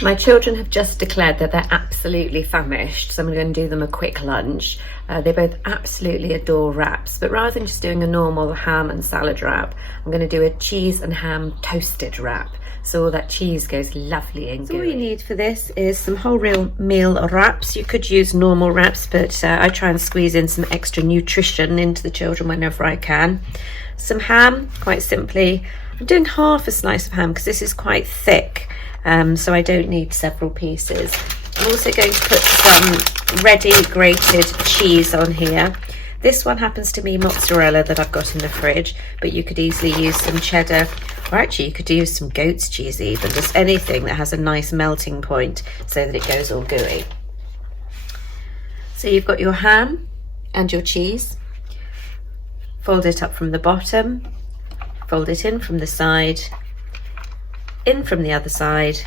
My children have just declared that they're absolutely famished, so I'm going to do them a quick lunch. They both absolutely adore wraps, but rather than just doing a normal ham and salad wrap, I'm going to do a cheese and ham toasted wrap. So all that cheese goes lovely and gooey. All you need for this is some wholemeal wraps. You could use normal wraps, but I try and squeeze in some extra nutrition into the children whenever I can. Some ham, quite simply. I'm doing half a slice of ham because this is quite thick. So I don't need several pieces. I'm also going to put some ready grated cheese on here. This one happens to be mozzarella that I've got in the fridge, but you could easily use some cheddar, or actually you could use some goat's cheese even, just anything that has a nice melting point so that it goes all gooey. So you've got your ham and your cheese. Fold it up from the bottom, fold it in from the side, in from the other side,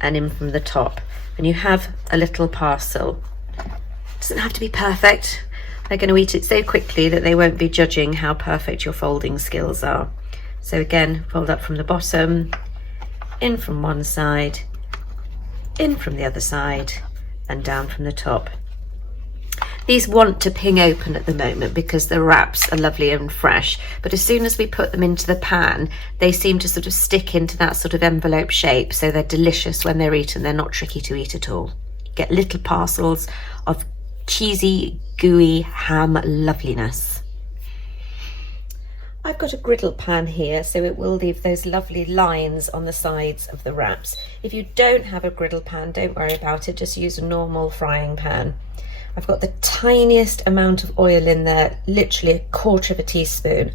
and in from the top, and you have a little parcel. It doesn't have to be perfect. They're going to eat it so quickly that they won't be judging how perfect your folding skills are. So again, fold up from the bottom, in from one side, in from the other side, and down from the top. These want to ping open at the moment because the wraps are lovely and fresh, but as soon as we put them into the pan, they seem to sort of stick into that sort of envelope shape, so they're delicious when they're eaten. They're not tricky to eat at all. You get little parcels of cheesy, gooey ham loveliness. I've got a griddle pan here, so it will leave those lovely lines on the sides of the wraps. If you don't have a griddle pan, don't worry about it, just use a normal frying pan. I've got the tiniest amount of oil in there, literally 1/4 of a teaspoon.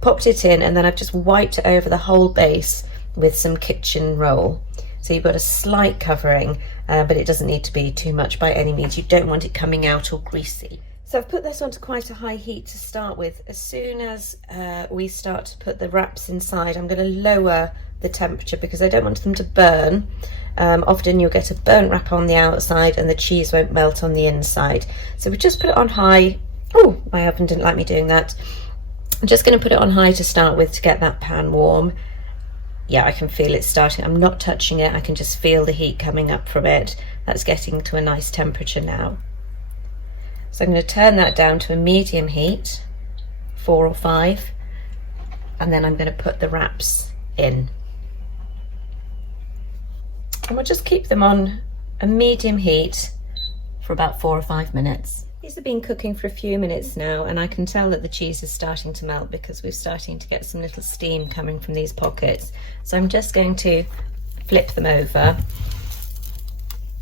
Popped it in, and then I've just wiped it over the whole base with some kitchen roll. So you've got a slight covering, but it doesn't need to be too much by any means. You don't want it coming out all greasy. So I've put this onto quite a high heat to start with. As soon as we start to put the wraps inside, I'm going to lower the temperature because I don't want them to burn. Often you'll get a burnt wrap on the outside and the cheese won't melt on the inside. So we just put it on high. Oh, my oven didn't like me doing that. I'm just going to put it on high to start with to get that pan warm. Yeah, I can feel it starting. I'm not touching it. I can just feel the heat coming up from it. That's getting to a nice temperature now. So I'm going to turn that down to a medium heat, 4 or 5, and then I'm going to put the wraps in. And we'll just keep them on a medium heat for about 4 or 5 minutes. These have been cooking for a few minutes now, and I can tell that the cheese is starting to melt because we're starting to get some little steam coming from these pockets. So I'm just going to flip them over.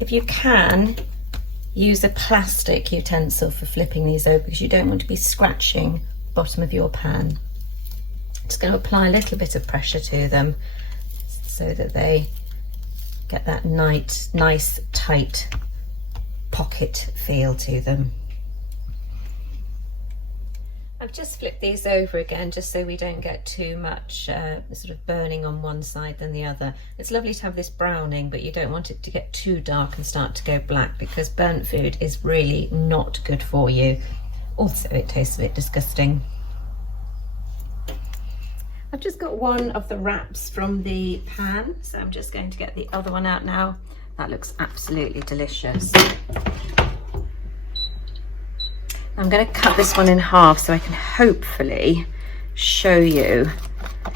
If you can, use a plastic utensil for flipping these over because you don't want to be scratching the bottom of your pan. Just going to apply a little bit of pressure to them so that they get that nice tight pocket feel to them. I've just flipped these over again just so we don't get too much sort of burning on one side than the other. It's lovely to have this browning, but you don't want it to get too dark and start to go black because burnt food is really not good for you. Also, it tastes a bit disgusting. I've just got one of the wraps from the pan, so I'm just going to get the other one out now. That looks absolutely delicious. I'm going to cut this one in half so I can hopefully show you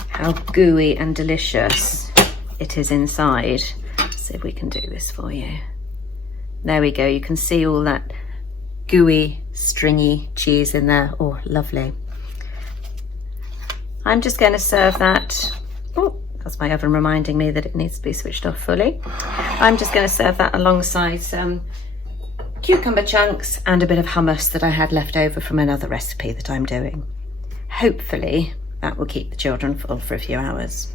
how gooey and delicious it is inside. See if we can do this for you. There we go. You can see all that gooey, stringy cheese in there. Oh, lovely. I'm just going to serve that. Oh, that's my oven reminding me that it needs to be switched off fully. I'm just going to serve that alongside some cucumber chunks and a bit of hummus that I had left over from another recipe that I'm doing. Hopefully that will keep the children full for a few hours.